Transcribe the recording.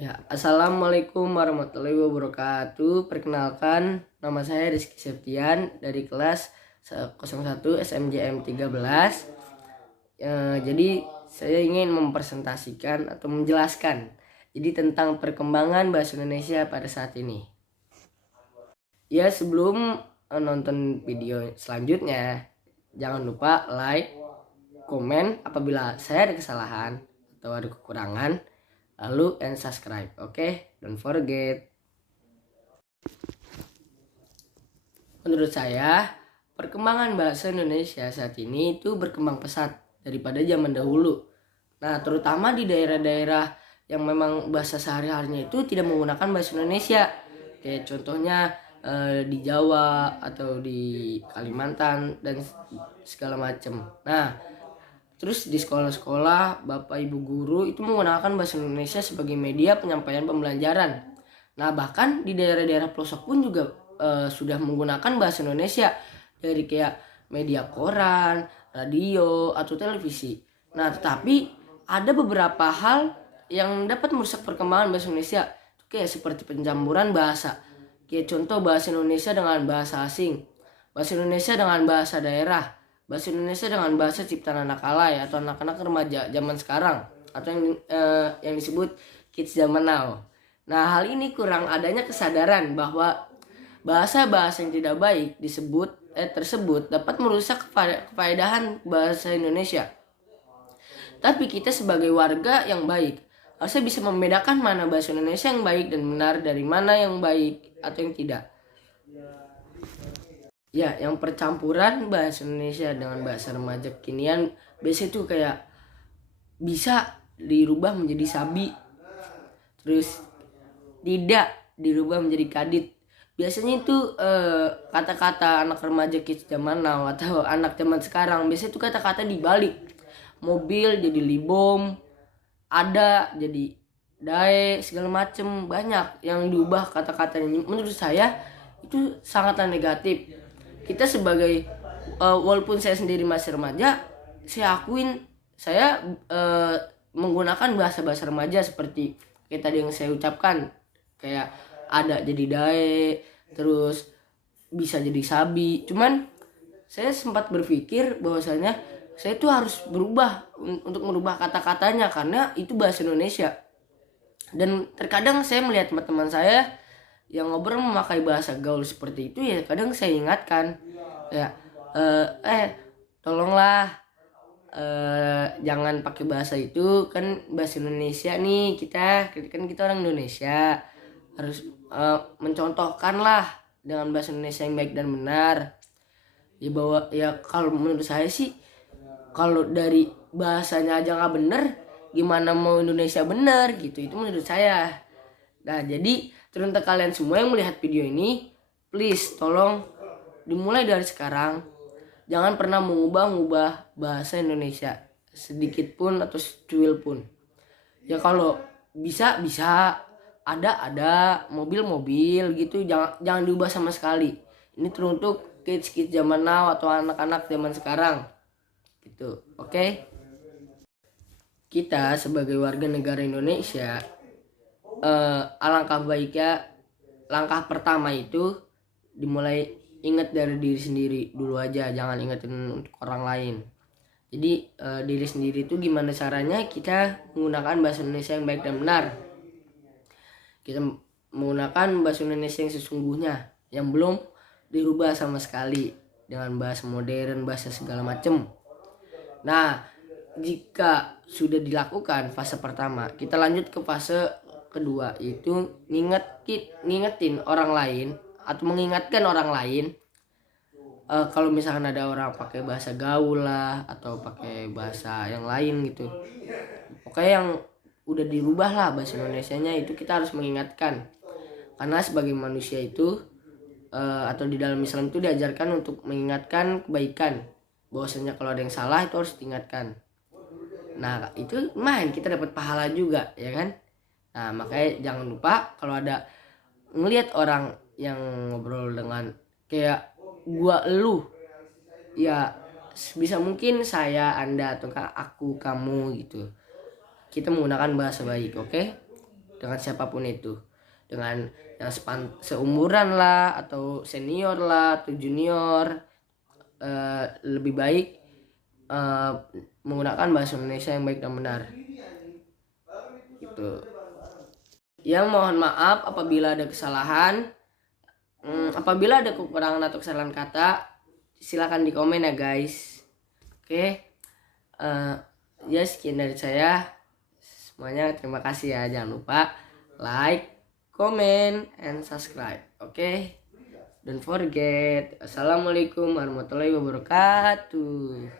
Ya, Assalamualaikum warahmatullahi wabarakatuh. Perkenalkan, nama saya Rizky Septian dari kelas 01 SMJM 13. Jadi saya ingin mempresentasikan atau menjelaskan tentang perkembangan bahasa Indonesia pada saat ini. Ya, sebelum nonton video selanjutnya, jangan lupa like, komen apabila saya ada kesalahan atau ada kekurangan, lalu and subscribe. Oke, don't forget. Menurut saya, perkembangan bahasa Indonesia saat ini itu berkembang pesat daripada zaman dahulu. Nah, terutama di daerah-daerah yang memang bahasa sehari-harinya itu tidak menggunakan bahasa Indonesia. Kayak contohnya di Jawa atau di Kalimantan dan segala macam. Nah, terus di sekolah-sekolah, Bapak Ibu guru itu menggunakan bahasa Indonesia sebagai media penyampaian pembelajaran. Nah, bahkan di daerah-daerah pelosok pun juga sudah menggunakan bahasa Indonesia dari kayak media koran, radio, atau televisi. Nah, tetapi ada beberapa hal yang dapat merusak perkembangan bahasa Indonesia, kayak seperti pencampuran bahasa. Kayak contoh bahasa Indonesia dengan bahasa asing, bahasa Indonesia dengan bahasa daerah, bahasa Indonesia dengan bahasa ciptaan anak alay atau anak-anak remaja zaman sekarang, atau yang disebut kids zaman now. Nah, hal ini kurang adanya kesadaran bahwa bahasa-bahasa yang tidak baik tersebut dapat merusak kefaedahan bahasa Indonesia. Tapi kita sebagai warga yang baik harusnya bisa membedakan mana bahasa Indonesia yang baik dan benar dari mana yang baik atau yang tidak. Ya, yang percampuran bahasa Indonesia dengan bahasa remaja kekinian biasanya tuh kayak bisa dirubah menjadi sabi, terus tidak dirubah menjadi kadit. Biasanya itu kata-kata anak remaja kids zaman now atau anak zaman sekarang biasanya itu kata-kata dibalik. Mobil jadi libom, ada jadi dae, segala macem, banyak yang diubah kata-katanya. Menurut saya itu sangatlah negatif. Kita sebagai walaupun saya sendiri masih remaja, saya akuin saya menggunakan bahasa-bahasa remaja seperti kayak tadi yang saya ucapkan, kayak ada jadi dae, terus bisa jadi sabi. Cuman saya sempat berpikir bahwasanya saya itu harus berubah untuk merubah kata-katanya karena itu bahasa Indonesia. Dan terkadang saya melihat teman-teman saya yang ngobrol memakai bahasa gaul seperti itu, ya kadang saya ingatkan ya tolonglah jangan pakai bahasa itu, kan bahasa Indonesia nih, kita orang Indonesia harus mencontohkan lah dengan bahasa Indonesia yang baik dan benar. Ya bahwa ya kalau menurut saya sih, kalau dari bahasanya aja nggak bener, gimana mau Indonesia bener gitu, itu menurut saya. Nah, jadi teruntuk kalian semua yang melihat video ini, please tolong dimulai dari sekarang, jangan pernah mengubah bahasa Indonesia sedikit pun atau secuil pun. Ya kalau bisa ada mobil gitu, jangan diubah sama sekali. Ini teruntuk kids zaman now atau anak-anak zaman sekarang gitu. Oke? Kita sebagai warga negara Indonesia, alangkah baiknya langkah pertama itu dimulai ingat dari diri sendiri dulu aja, jangan ingetin untuk orang lain. Jadi diri sendiri itu gimana caranya kita menggunakan bahasa Indonesia yang baik dan benar. Kita menggunakan bahasa Indonesia yang sesungguhnya, yang belum dirubah sama sekali dengan bahasa modern, bahasa segala macam. Nah, jika sudah dilakukan fase pertama, kita lanjut ke fase kedua, yaitu ngingetin orang lain atau mengingatkan orang lain. Kalau misalkan ada orang pakai bahasa gaul lah atau pakai bahasa yang lain gitu, pokoknya yang udah dirubah lah bahasa Indonesianya, itu kita harus mengingatkan. Karena sebagai manusia itu atau di dalam Islam itu diajarkan untuk mengingatkan kebaikan, bahwasanya kalau ada yang salah itu harus diingatkan. Nah, itu kita dapat pahala juga, ya kan? Nah, makanya jangan lupa kalau ada ngelihat orang yang ngobrol dengan kayak gua lu, ya bisa mungkin saya, anda, atau aku, kamu gitu, kita menggunakan bahasa baik. Oke? dengan siapapun itu, dengan yang seumuran lah, atau senior lah, atau junior. Lebih baik menggunakan bahasa Indonesia yang baik dan benar gitu. Yang mohon maaf apabila ada kesalahan, apabila ada kekurangan atau kesalahan kata, silakan di komen ya guys. Oke. Ya sekian dari saya semuanya, terima kasih ya, jangan lupa like, comment, and subscribe. Oke. Don't forget. Assalamualaikum warahmatullahi wabarakatuh.